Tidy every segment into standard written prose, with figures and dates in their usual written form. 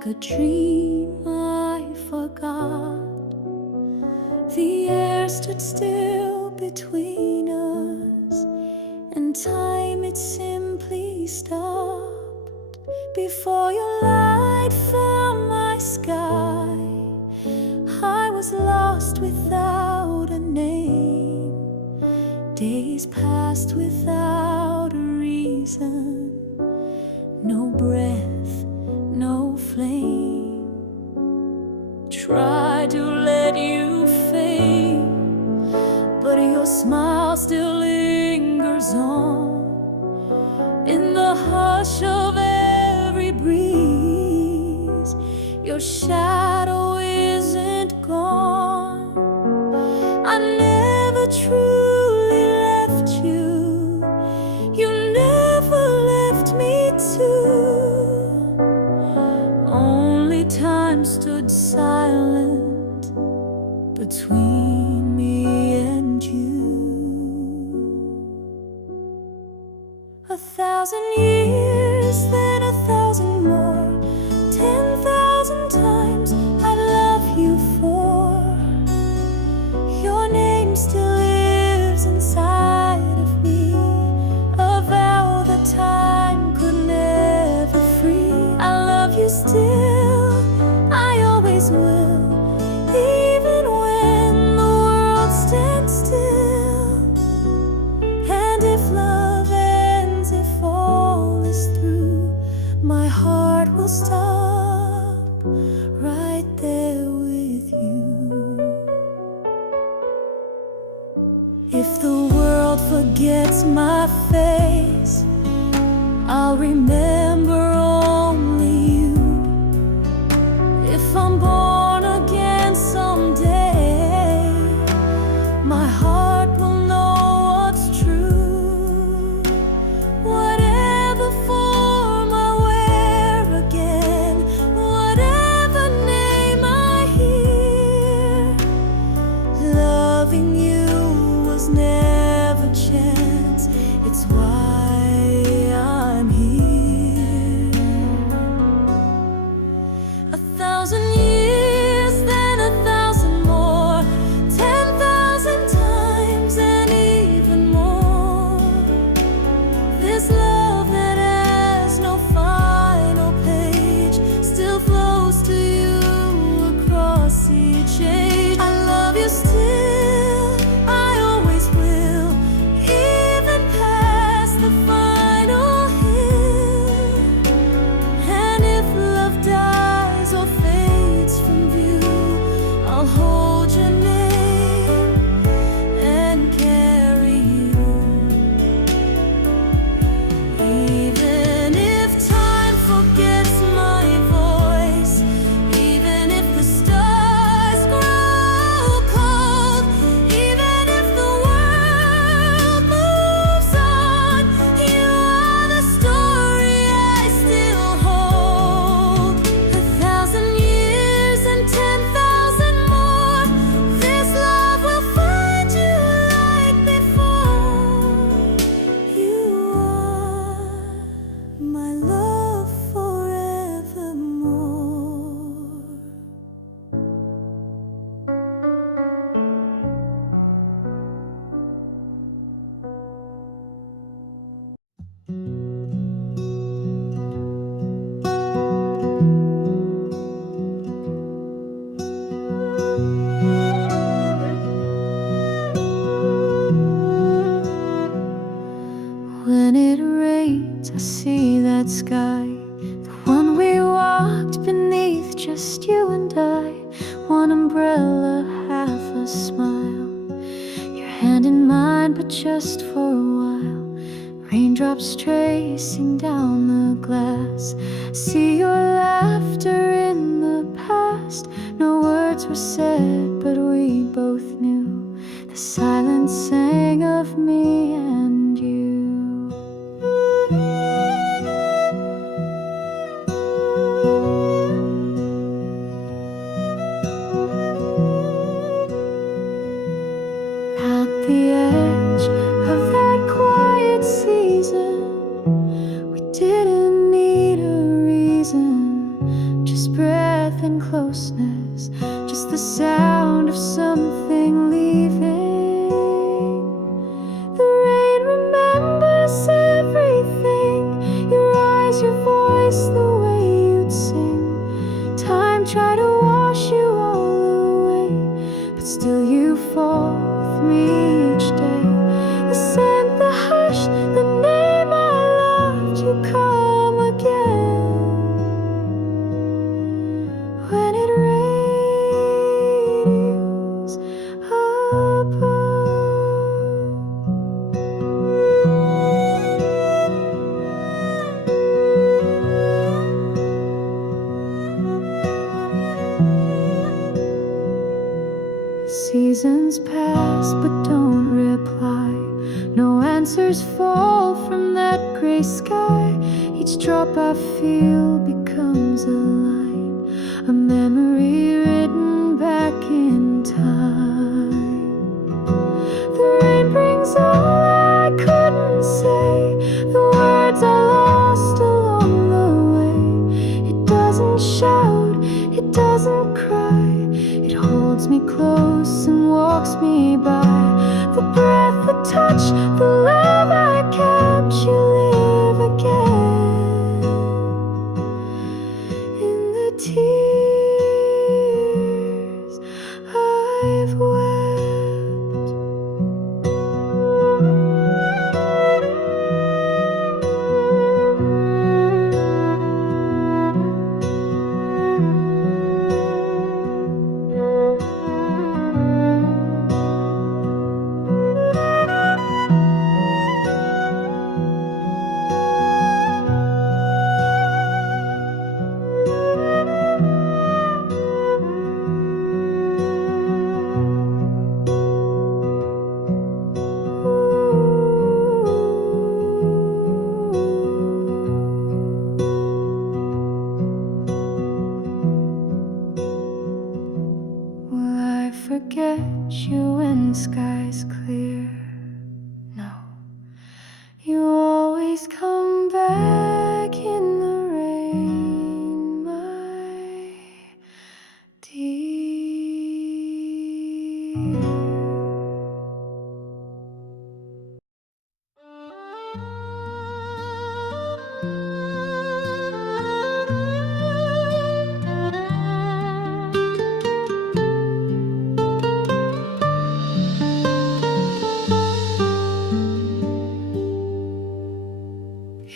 like a dream I forgot. The air stood still between us, and time it simply stopped. Before your light found my sky, I was lost without a name. Days passed without a reason, no breath, no flame. Tried to let you fade, but your smile still lingers on. In the hush of every breeze, your shadow isn't gone. I never truly left you, you never left me too. Only time stood silent between me and you. 1,000 years, then 1,000 more, 10,000 times I'd love you for. Your name still lives inside of me, a vow that time could never free. I love you still, I always will, even when the world stands still. And if love ends, if all is through, my heart will stop right there with you. If the world forgets my face, I'll remember only you. If I'm born again someday, my heart will know what's true. Whatever form I wear again, whatever name I hear, loving you was never chance. It's why I'm here. 1,000 years, then 1,000 more, 10,000 times and even more. This love that has no final page still flows to you across each age. I love you still, I always will, even past the final hill. And if love dies or fades from view, I'll hold your name and carry you. Even if time forgets my voice, even if the stars grow cold, even if the world moves on, you are the story I still hold. 1,000 years and 10,000 more, this love will find you like before. You are my love forevermore. When it rains, I see that sky, the one we walked beneath, just you and I. One umbrella, half a smile, your hand in mine, but just for a while. Raindrops tracing down the glass, see your laughter in the past. No words were said, but we both knew the silence sang of me and you. At the edge of that quiet season, we didn't need a reason, just answers fall from that gray sky. Each drop I feel becomes a line, a memory written back in time. The rain brings all I couldn't say, the words I lost along the way. It doesn't shout, it doesn't cry, it holds me close and walks me by. The breath, the touch, the love I kept, you live again in the tears I've wept. Forget you when the sky's clear. No, you always come back in the rain, my dear.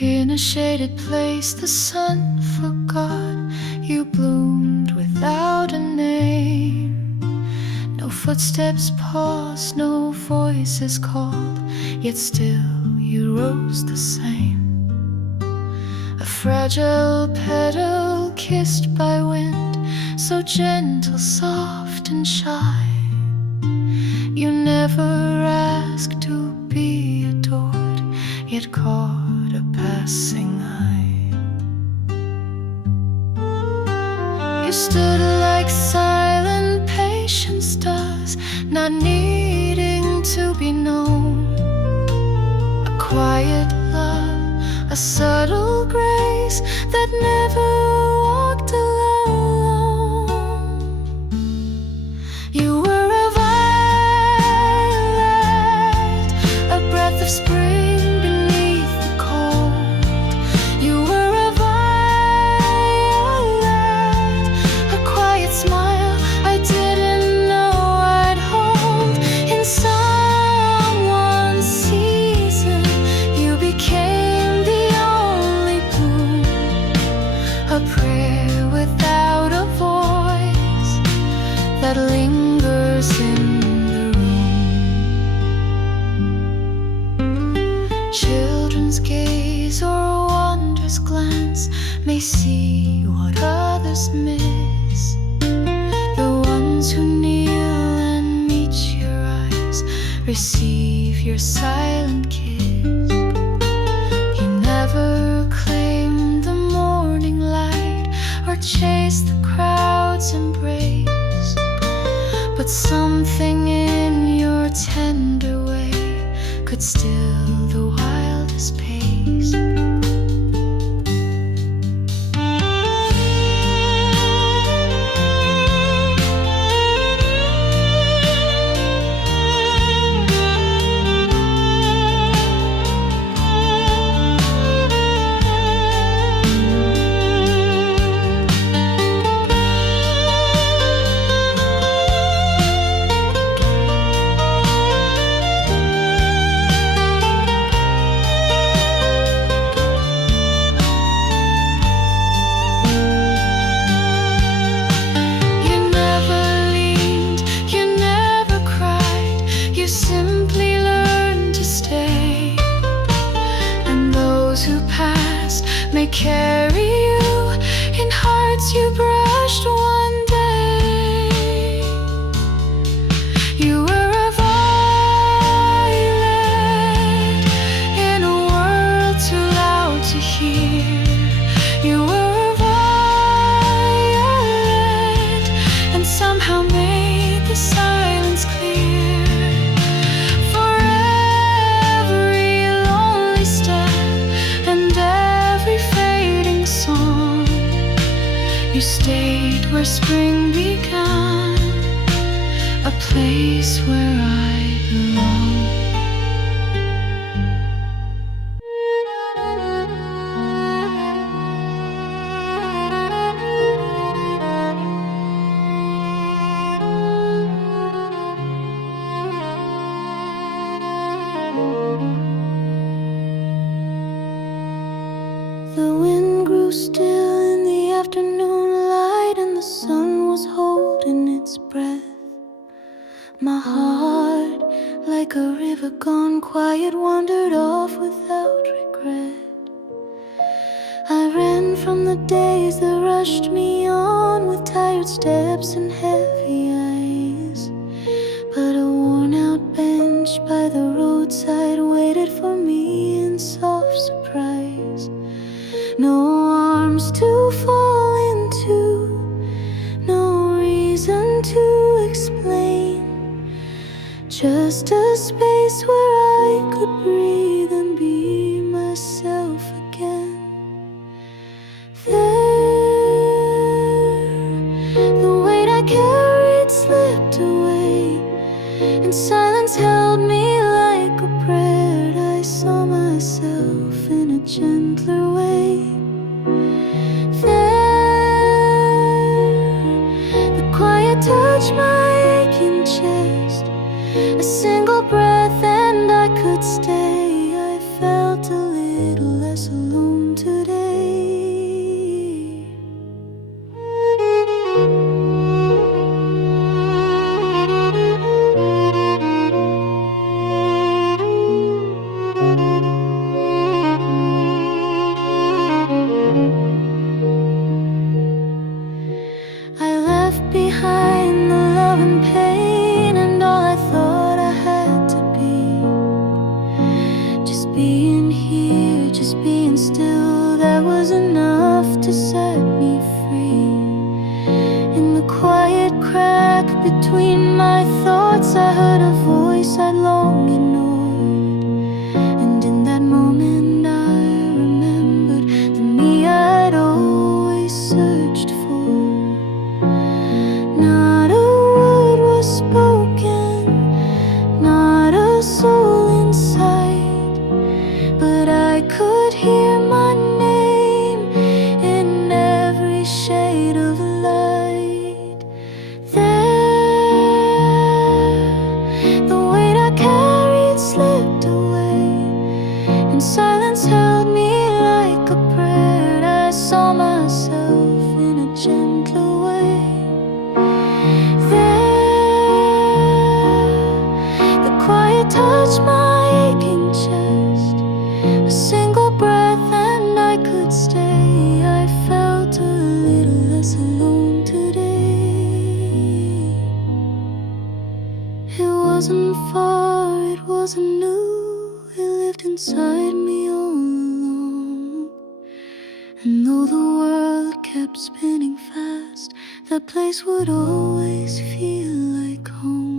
In a shaded place the sun forgot you bloomed without a name. No footsteps paused, no voices called, yet still you rose the same. A fragile petal kissed by wind, so gentle, soft and shy. You never asked to be adored, yet caught a passing eye. You stood like silent, patient stars, not needing to be known. A quiet love, a subtle grace that never walked alone. You were a violet, a breath of spring. That lingers in the room. Children's gaze or a wondrous glance may see what others miss. The ones who kneel and meet your eyes receive your silent kiss. You never claimed the morning light or chased the crowd's embrace, but something in your tender way could still the wildest pace. May carry you in hearts you brushed one day. You were a violet, The wind grew still in the afternoon light, and the sun was holding its breath. My heart, like a river gone quiet, wandered off without regret. I ran from the days that rushed me on with tired steps and heavy eyes. But a worn-out bench by the roadside waited for me in soft surprise. No arms to fall into, no reason to explain, just a space where I could breathe and be myself again. There, the weight I carried slipped away, and silence held me like a prayer. I saw myself in a gentler way. There, the quiet touched my aching chest. A single breath and I could stay. I felt a little less alone today. I left behind the love and pain, and all I thought I had to be. Just being here, just being still, that was enough to set me free. In the quiet crack between my thoughts, I heard a voice I'd long ignored. And in that moment I remembered the me I'd always searched for. Not a word was spoken, not a soul inside, but I could hear my name in every shade of light. There, the weight I carried slipped away, and silence held me like a prayer. I saw myself in a gentler way. There, the quiet touched my aching chest. A single breath and I could stay. I felt a little less alone today. It wasn't far, it wasn't new. It lived inside me all along. And though the world kept spinning fast, that place would always feel like home.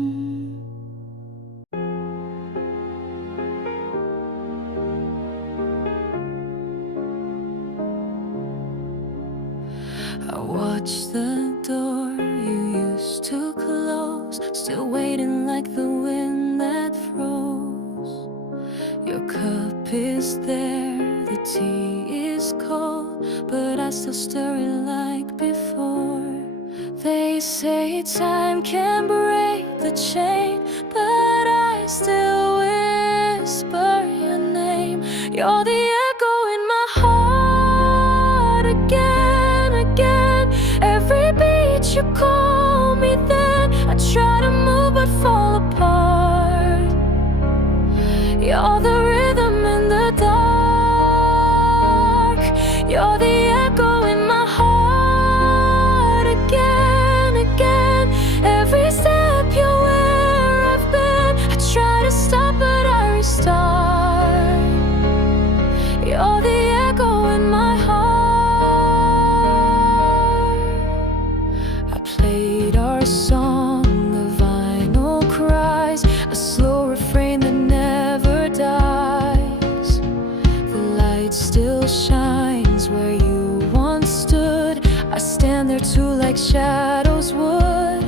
I watched the door you used to close, still waiting like the wind that froze. Your cup is there, the tea is cold, but I still stir it like before. They say time can break the chain, but I still whisper your name. You're the echo in my heart again, again. Every beat you call me, then I try to move but fall apart. You're the rhythm in the dark. You're the echo in my heart again, again. Every step you're where I've been. I try to stop but I restart. You're the echo in my heart. I played our song, the vinyl cries, a slow refrain that never dies. The light still shines where you once stood. I stand there too like shadows would.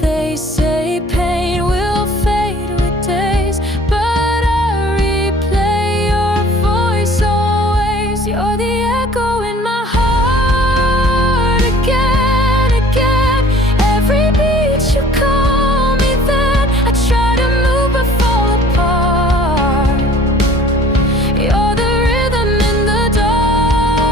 They say pain will fade with days, but I replay your voice always. You're the echo in my heart again, again. Every beat you call me, then I try to move but fall apart. You're the rhythm in the dark.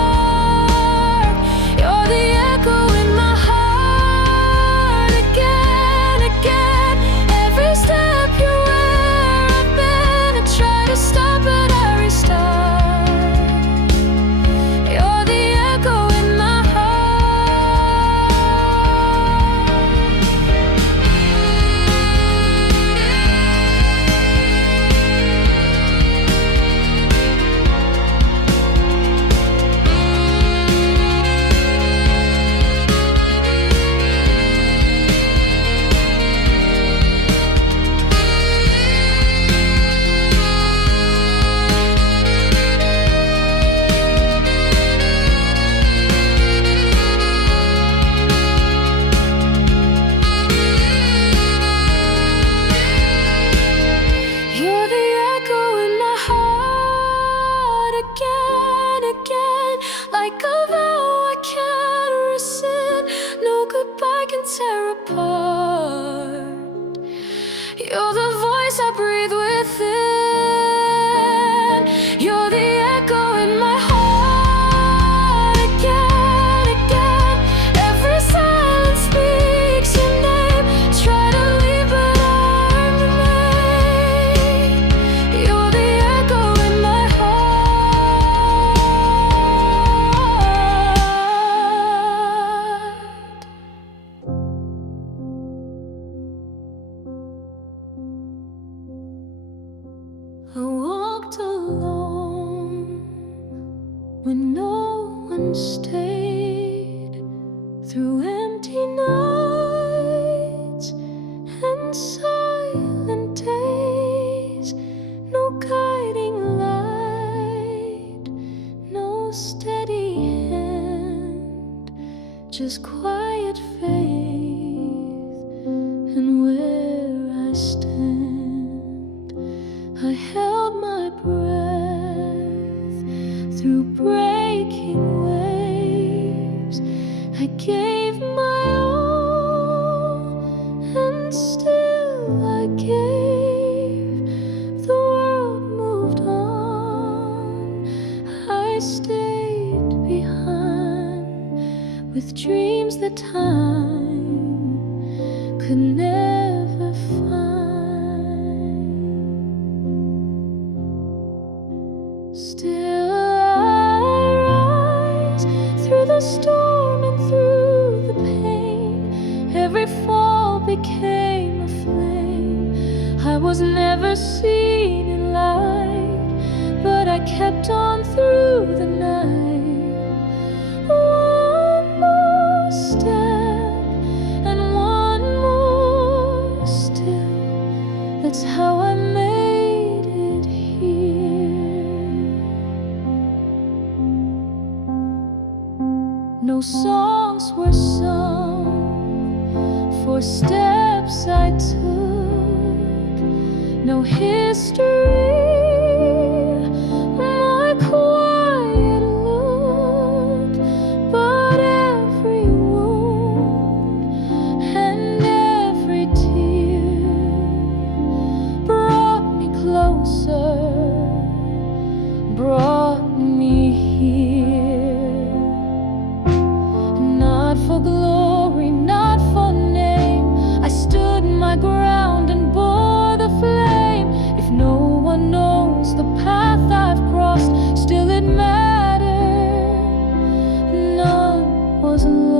when no one stayed, through empty nights and silent days. No guiding light, no steady hand, just quiet faith. And where I stand, I held my breath through breaking waves. I gave my all, and still I gave. The world moved on, I stayed behind with dreams that time could never find. Still I rise through the storm and through the pain. Every fall became a flame. I was never seen in light, but I kept on through the night. One more step and one more step. That's how I made it here. No songs were sung for steps I took, no history, my quiet look, but every wound and every tear brought me closer, brought me here. Not for glory, not for name, I stood my ground and bore the flame. If no one knows the path I've crossed, still it mattered. None was lost.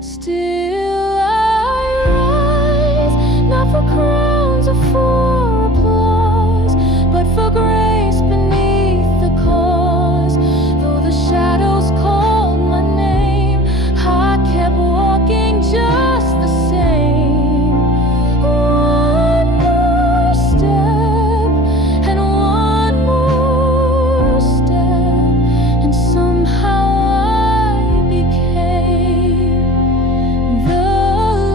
Still I rise, not for crowns or for applause, but for grace beneath the cause. Though the shadows called my name, I kept walking just the same. One more step and one more step, and somehow I became the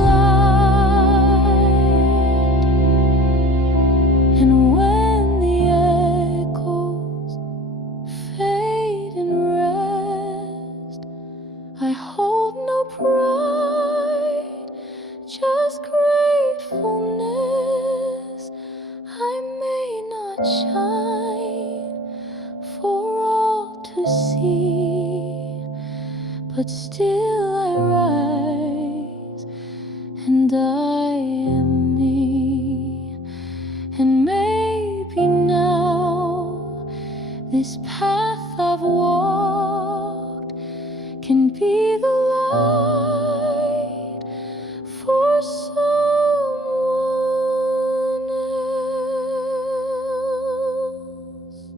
light. And when the echoes fade and rest, I hold no pride, just gratefulness. I may not shine for all to see, but still I rise, and I am me. And maybe now this path